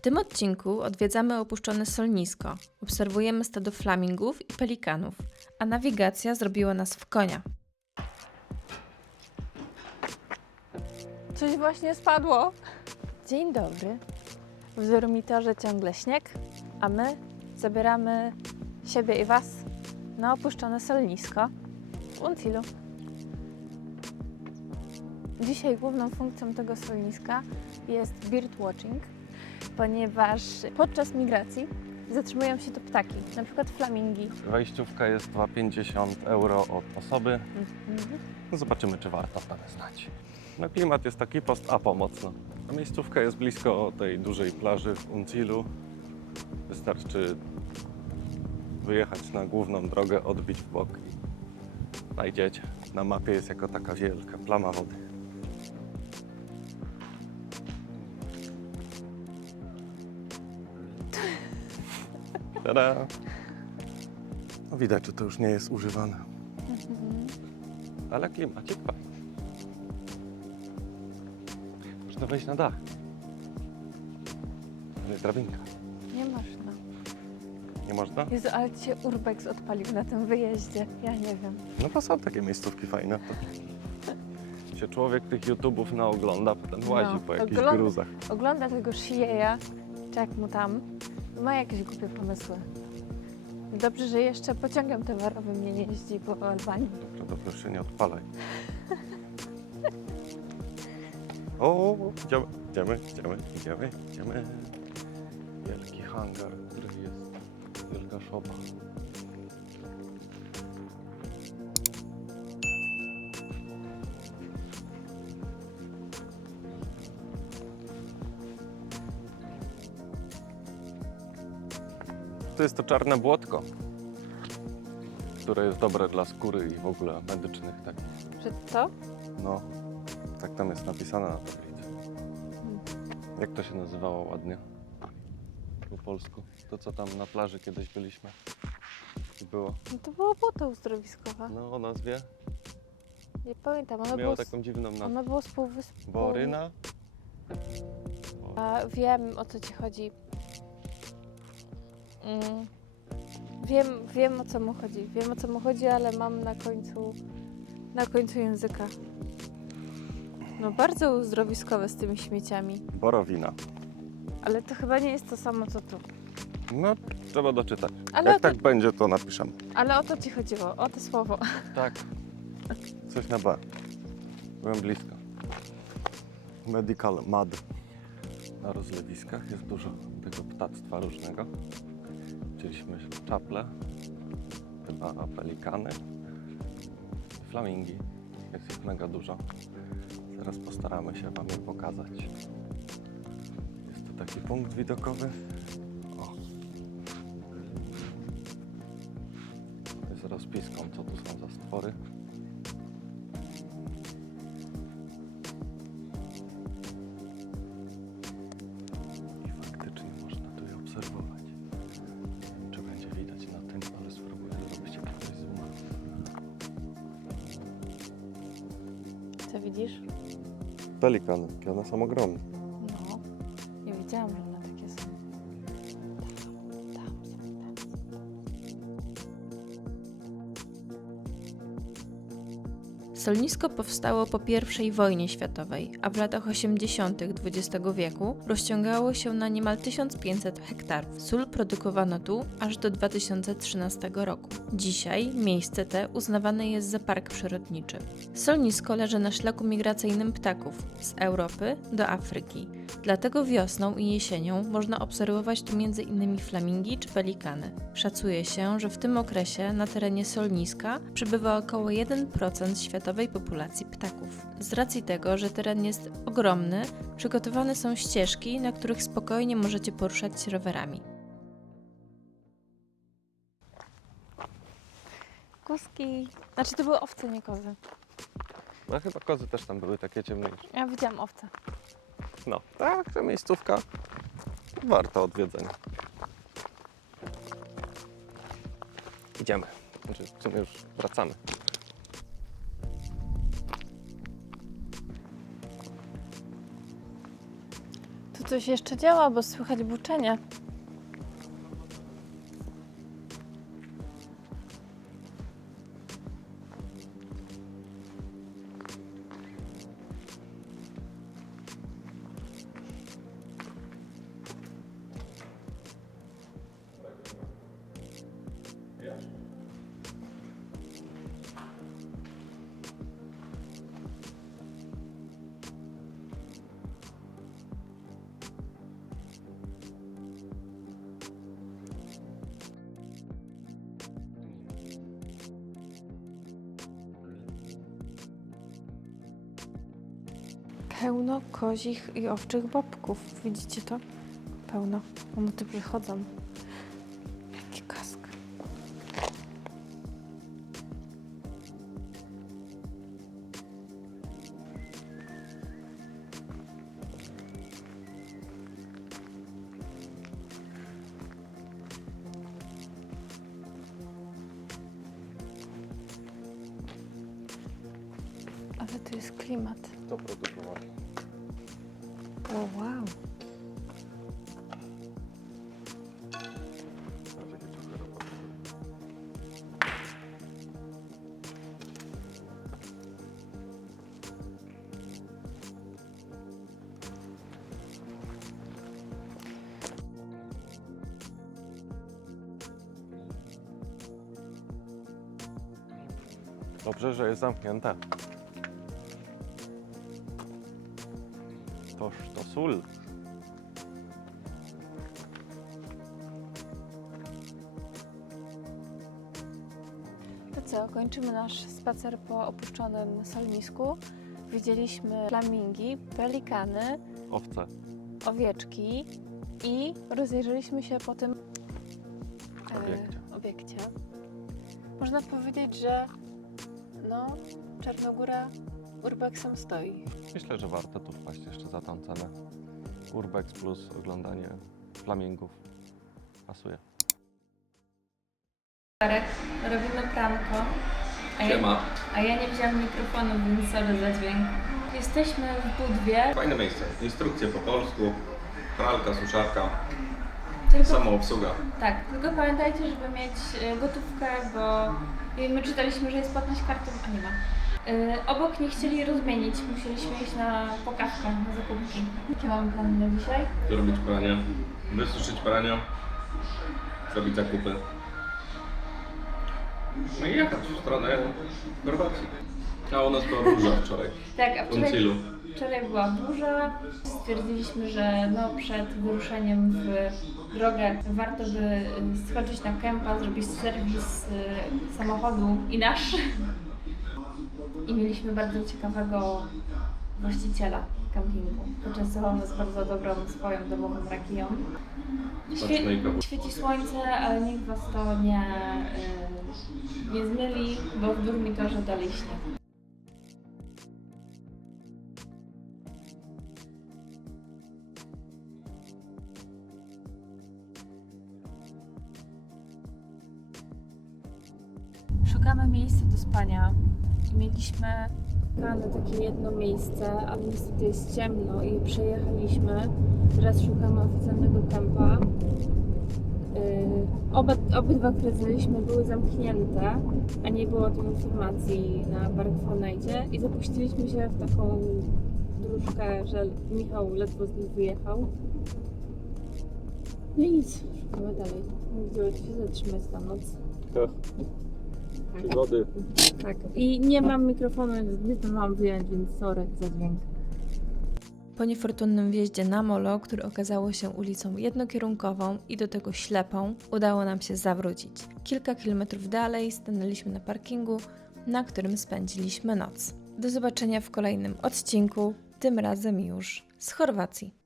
W tym odcinku odwiedzamy opuszczone solnisko, obserwujemy stado flamingów i pelikanów, a nawigacja zrobiła nas w konia. Coś właśnie spadło. Dzień dobry. W dormitorze ciągle śnieg, a my zabieramy siebie i Was na opuszczone solnisko w Untilu. Dzisiaj główną funkcją tego solniska jest birdwatching, ponieważ podczas migracji zatrzymują się tu ptaki, na przykład flamingi. Wejściówka jest 2,50 euro od osoby. No zobaczymy, czy warto tam znać. No klimat jest taki post-apo mocno. A miejscówka jest blisko tej dużej plaży w Untilu. Wystarczy wyjechać na główną drogę, odbić w bok i znajdziecie. Na mapie jest jako taka wielka plama wody. Tada! No widać, że to już nie jest używane. Ale klimacik fajny. Można wejść na dach. To jest drabinka. Nie można. Nie można? Jezu, ale Cię urbex odpalił na tym wyjeździe. Ja nie wiem. No to są takie miejscówki fajne. To się człowiek tych YouTube'ów naogląda, potem łazi po jakichś gruzach. Ogląda tego Shieja, czy jak mu tam. Ma jakieś głupie pomysły. Dobrze, że jeszcze pociągiem towarowym nie jeździ po Albanii. Dobrze, już się nie odpalaj. O, idziemy. Wielki hangar, który jest wielka szopa. To jest to czarne błotko, które jest dobre dla skóry i w ogóle medycznych takich. Że co? No, tak tam jest napisane na tablicy. Jak to się nazywało ładnie po polsku? To co tam na plaży kiedyś byliśmy i było? No to było błoto uzdrowiskowe. No o nazwie? Nie pamiętam, ono Miało było, taką dziwną nazwę. ono było z półwyspu. Boryna? A wiem, o co Ci chodzi. Wiem, o co mu chodzi. Wiem, o co mu chodzi, ale mam na końcu języka. No bardzo uzdrowiskowe z tymi śmieciami. Borowina. Ale to chyba nie jest to samo, co tu. No, trzeba doczytać. Ale Jak tak będzie, to napiszemy. Ale o to Ci chodziło, o to słowo. Tak. Coś na B. Byłem blisko. Medical mud. Na rozlewiskach jest dużo tego ptactwa różnego. Widzieliśmy czaple, chyba pelikany, flamingi. Jest ich mega dużo. Zaraz postaramy się Wam je pokazać. Jest tu taki punkt widokowy. O. Jest rozpiską, co tu są za stwory. I faktycznie można tu je obserwować. Nie wiem, czy będzie widać na tym, ale spróbuję zrobić jakiegoś zooma. Co widzisz? Pelikany, one są ogromne. No, nie wiedziałam, że one takie są. Tam są. Solnisko powstało po I wojnie światowej, a w latach 80. XX wieku rozciągało się na niemal 1500 hektarów. Sól produkowano tu aż do 2013 roku. Dzisiaj miejsce te uznawane jest za park przyrodniczy. Solnisko leży na szlaku migracyjnym ptaków z Europy do Afryki. Dlatego wiosną i jesienią można obserwować tu m.in. flamingi czy pelikany. Szacuje się, że w tym okresie na terenie solniska przybywa około 1% światowej populacji ptaków. Z racji tego, że teren jest ogromny, przygotowane są ścieżki, na których spokojnie możecie poruszać się rowerami. Kuski. Znaczy to były owce, nie kozy. No chyba kozy też tam były takie ciemniejsze. Ja widziałam owce. No, tak, ta miejscówka warta odwiedzenia. Idziemy. Znaczy, w sumie już wracamy. coś jeszcze działa, bo słychać buczenie. Pełno kozich i owczych bobków. Widzicie to? Pełno. One tu przychodzą. Jaki kask. Ale to jest klimat. To produkowali. O, wow. Dobrze, że jest zamknięte. Toż to sól. To co, kończymy nasz spacer po opuszczonym solnisku. Widzieliśmy flamingi, pelikany, Owce. owieczki i rozejrzeliśmy się po tym obiekcie. Można powiedzieć, że no, Czarnogóra urbexem stoi. Myślę, że warto tu wpaść jeszcze za tą cenę. Urbex plus oglądanie flamingów. Pasuje. Robimy pranko. Siema. A ja nie wziąłam mikrofonu, więc sorry za dźwięk. Jesteśmy w Budwie. Fajne miejsce. Instrukcje po polsku, pralka, suszarka, Tylko, samoobsługa. tak, tylko pamiętajcie, żeby mieć gotówkę, bo my czytaliśmy, że jest płatność kartą, a nie ma. Obok nie chcieli rozmienić, musieliśmy iść na pokazkę, na zakupki. Jakie mamy plany na dzisiaj? Zrobić pranie, wysuszyć pranie, zrobić zakupy. No i jechać w stronę Chorwacji. A u nas była burza wczoraj. Tak, a W Uncilu. wczoraj była burza. Stwierdziliśmy, że no, przed wyruszeniem w drogę warto by skoczyć na kempa, zrobić serwis samochodu i nasz. I mieliśmy bardzo ciekawego właściciela kempingu. Poczęstował nas bardzo dobrą swoją domową rakiją. Smacznej kawy. Świeci słońce, ale niech was to nie zmyli, bo w dormitorze dalej śnie. Szukamy miejsca do spania. Mieliśmy plany takie jedno miejsce, ale niestety jest ciemno i przejechaliśmy. Teraz szukamy oficjalnego kempa. Obydwa, które znaleźliśmy, były zamknięte, a nie było tu informacji na Barkfonajdzie i zapuściliśmy się w taką dróżkę, że Michał ledwo z niej wyjechał. No i nic, szukamy dalej. Gdzie się zatrzymać na noc. Przygody. Tak. I nie mam mikrofonu, więc nie to mam wyjąć, więc sorry za dźwięk. Po niefortunnym wjeździe na molo, które okazało się ulicą jednokierunkową i do tego ślepą, udało nam się zawrócić. Kilka kilometrów dalej stanęliśmy na parkingu, na którym spędziliśmy noc. Do zobaczenia w kolejnym odcinku, tym razem już z Chorwacji.